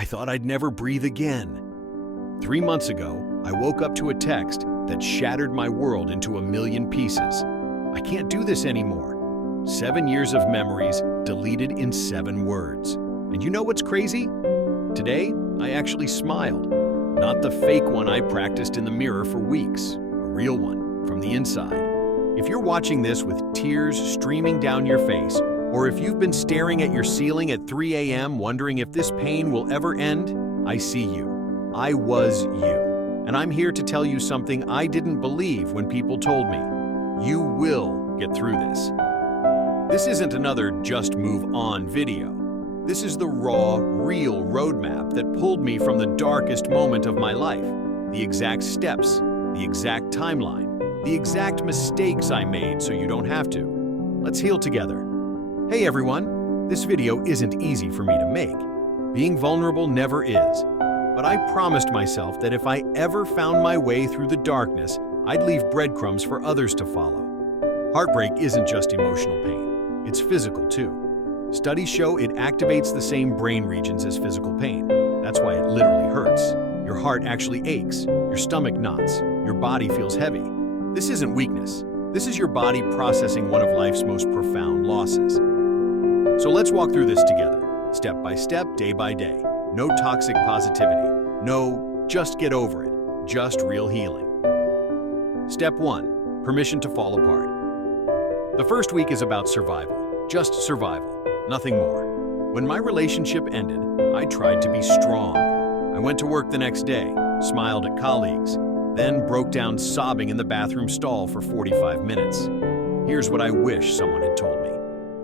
I thought I'd never breathe again. 3 months ago, I woke up to a text that shattered my world into a million pieces. I can't do this anymore. 7 years of memories deleted in 7 words. And you know what's crazy? Today, I actually smiled. Not the fake one I practiced in the mirror for weeks, a real one from the inside. If you're watching this with tears streaming down your face, or if you've been staring at your ceiling at 3 a.m. wondering if this pain will ever end, I see you. I was you. And I'm here to tell you something I didn't believe when people told me. You will get through this. This isn't another just move on video. This is the raw, real roadmap that pulled me from the darkest moment of my life. The exact steps, the exact timeline, the exact mistakes I made so you don't have to. Let's heal together. Hey everyone, this video isn't easy for me to make. Being vulnerable never is. But I promised myself that if I ever found my way through the darkness, I'd leave breadcrumbs for others to follow. Heartbreak isn't just emotional pain, it's physical too. Studies show it activates the same brain regions as physical pain. That's why it literally hurts. Your heart actually aches, your stomach knots, your body feels heavy. This isn't weakness. This is your body processing one of life's most profound losses. So let's walk through this together, step by step, day by day. No toxic positivity. No, just get over it. Just real healing. Step 1. Permission to fall apart. The first week is about survival. Just survival. Nothing more. When my relationship ended, I tried to be strong. I went to work the next day, smiled at colleagues, then broke down sobbing in the bathroom stall for 45 minutes. Here's what I wish someone had told me.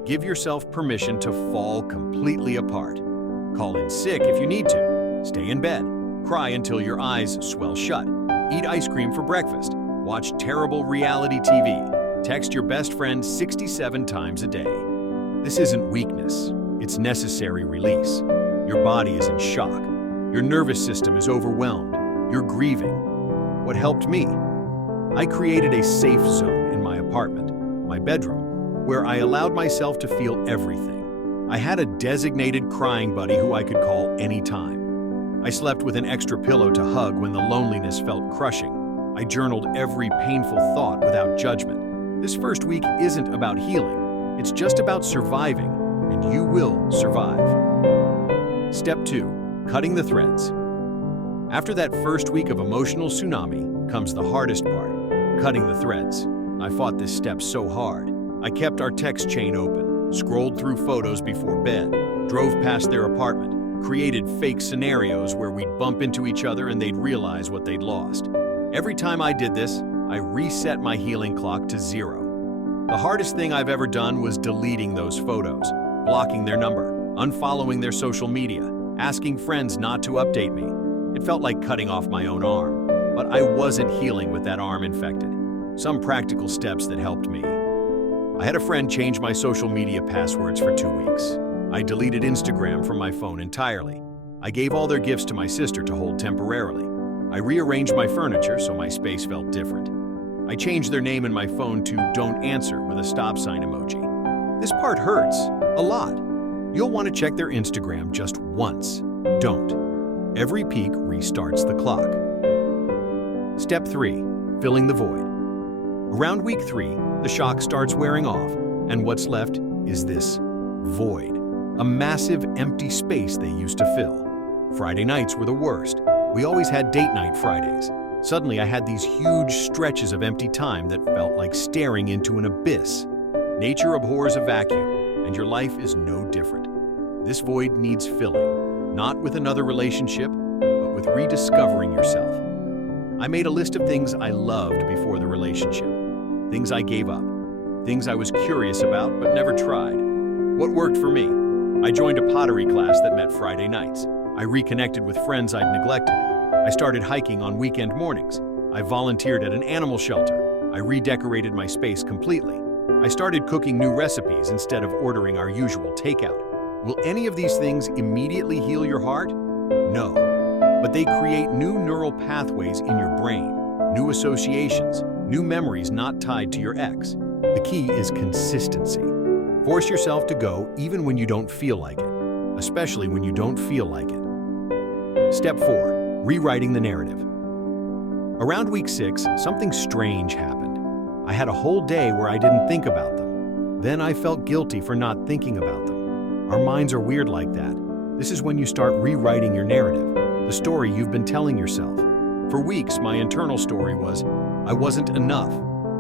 Give yourself permission to fall completely apart. Call in sick if you need to. Stay in bed. Cry until your eyes swell shut. Eat ice cream for breakfast. Watch terrible reality TV. Text your best friend 67 times a day. This isn't weakness. It's necessary release. Your body is in shock. Your nervous system is overwhelmed. You're grieving. What helped me? I created a safe zone in my apartment, my bedroom, where I allowed myself to feel everything. I had a designated crying buddy who I could call anytime. I slept with an extra pillow to hug when the loneliness felt crushing. I journaled every painful thought without judgment. This first week isn't about healing. It's just about surviving, and you will survive. Step 2. Cutting the threads. After that first week of emotional tsunami comes the hardest part, cutting the threads. I fought this step so hard. I kept our text chain open, scrolled through photos before bed, drove past their apartment, created fake scenarios where we'd bump into each other and they'd realize what they'd lost. Every time I did this, I reset my healing clock to 0. The hardest thing I've ever done was deleting those photos, blocking their number, unfollowing their social media, asking friends not to update me. It felt like cutting off my own arm, but I wasn't healing with that arm infected. Some practical steps that helped me. I had a friend change my social media passwords for 2 weeks. I deleted Instagram from my phone entirely. I gave all their gifts to my sister to hold temporarily. I rearranged my furniture so my space felt different. I changed their name in my phone to "Don't Answer" with a stop sign emoji. This part hurts, a lot. You'll want to check their Instagram just once. Don't. Every peak restarts the clock. Step 3. Filling the void. Around week 3, the shock starts wearing off, and what's left is this void. A massive empty space they used to fill. Friday nights were the worst. We always had date night Fridays. Suddenly I had these huge stretches of empty time that felt like staring into an abyss. Nature abhors a vacuum, and your life is no different. This void needs filling, not with another relationship, but with rediscovering yourself. I made a list of things I loved before the relationship, things I gave up, things I was curious about but never tried. What worked for me? I joined a pottery class that met Friday nights. I reconnected with friends I'd neglected. I started hiking on weekend mornings. I volunteered at an animal shelter. I redecorated my space completely. I started cooking new recipes instead of ordering our usual takeout. Will any of these things immediately heal your heart? No. But they create new neural pathways in your brain, new associations, new memories not tied to your ex. The key is consistency. Force yourself to go even when you don't feel like it, especially when you don't feel like it. Step 4. Rewriting the narrative. Around week 6, something strange happened. I had a whole day where I didn't think about them. Then I felt guilty for not thinking about them. Our minds are weird like that. This is when you start rewriting your narrative, the story you've been telling yourself. For weeks, my internal story was, I wasn't enough.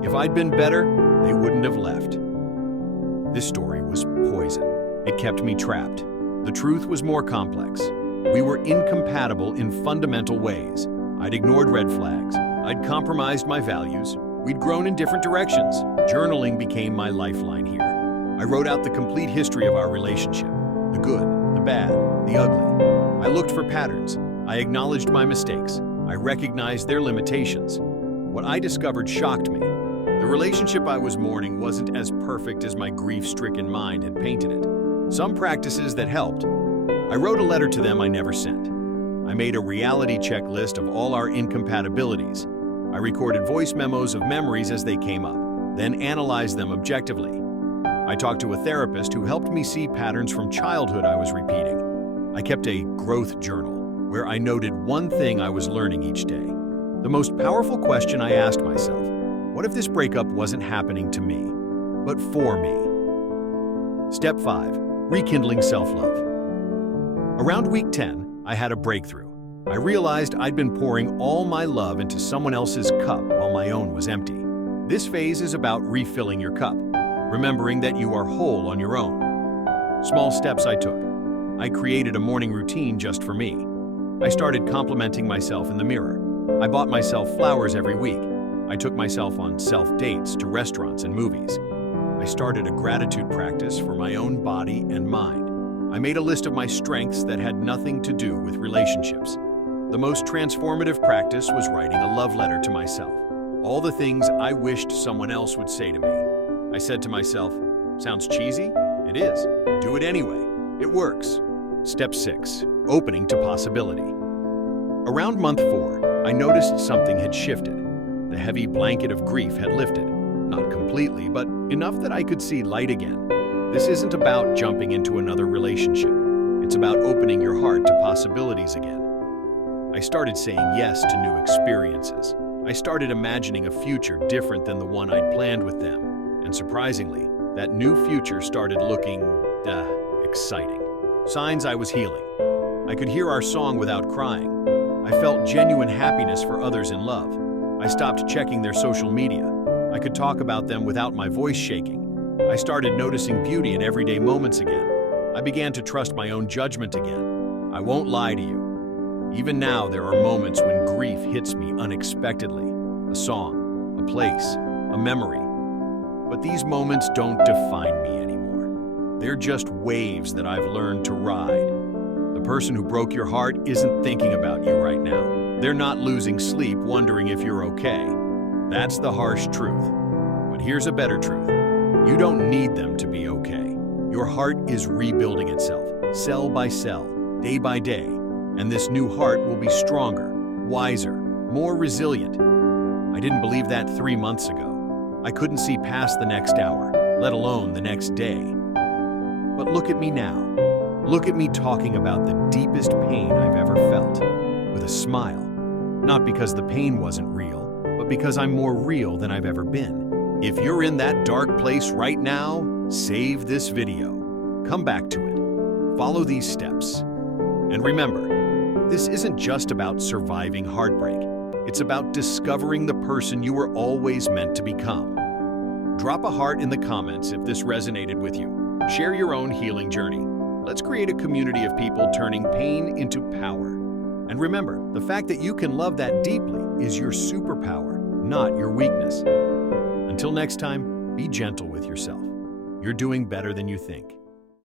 If I'd been better, they wouldn't have left. This story was poison. It kept me trapped. The truth was more complex. We were incompatible in fundamental ways. I'd ignored red flags. I'd compromised my values. We'd grown in different directions. Journaling became my lifeline here. I wrote out the complete history of our relationship. The good, the bad, the ugly. I looked for patterns. I acknowledged my mistakes. I recognized their limitations. What I discovered shocked me. The relationship I was mourning wasn't as perfect as my grief-stricken mind had painted it. Some practices that helped. I wrote a letter to them I never sent. I made a reality check list of all our incompatibilities. I recorded voice memos of memories as they came up, then analyzed them objectively. I talked to a therapist who helped me see patterns from childhood I was repeating. I kept a growth journal where I noted one thing I was learning each day. The most powerful question I asked myself, what if this breakup wasn't happening to me, but for me? Step 5. Rekindling self-love. Around week 10, I had a breakthrough. I realized I'd been pouring all my love into someone else's cup while my own was empty. This phase is about refilling your cup, remembering that you are whole on your own. Small steps I took. I created a morning routine just for me. I started complimenting myself in the mirror. I bought myself flowers every week. I took myself on self-dates to restaurants and movies. I started a gratitude practice for my own body and mind. I made a list of my strengths that had nothing to do with relationships. The most transformative practice was writing a love letter to myself. All the things I wished someone else would say to me. I said to myself, sounds cheesy? It is. Do it anyway. It works. Step 6. Opening to possibility. Around month 4, I noticed something had shifted. The heavy blanket of grief had lifted. Not completely, but enough that I could see light again. This isn't about jumping into another relationship. It's about opening your heart to possibilities again. I started saying yes to new experiences. I started imagining a future different than the one I'd planned with them. And surprisingly, that new future started looking, exciting. Signs I was healing. I could hear our song without crying. I felt genuine happiness for others in love. I stopped checking their social media. I could talk about them without my voice shaking. I started noticing beauty in everyday moments again. I began to trust my own judgment again. I won't lie to you. Even now, there are moments when grief hits me unexpectedly. A song, a place, a memory. But these moments don't define me anymore. They're just waves that I've learned to ride. The person who broke your heart isn't thinking about you right now. They're not losing sleep wondering if you're okay. That's the harsh truth. But here's a better truth. You don't need them to be okay. Your heart is rebuilding itself, cell by cell, day by day. And this new heart will be stronger, wiser, more resilient. I didn't believe that 3 months ago. I couldn't see past the next hour, let alone the next day. But look at me now. Look at me talking about the deepest pain I've ever felt, with a smile. Not because the pain wasn't real, but because I'm more real than I've ever been. If you're in that dark place right now, save this video. Come back to it. Follow these steps. And remember, this isn't just about surviving heartbreak. It's about discovering the person you were always meant to become. Drop a heart in the comments if this resonated with you. Share your own healing journey. Let's create a community of people turning pain into power. And remember, the fact that you can love that deeply is your superpower, not your weakness. Until next time, be gentle with yourself. You're doing better than you think.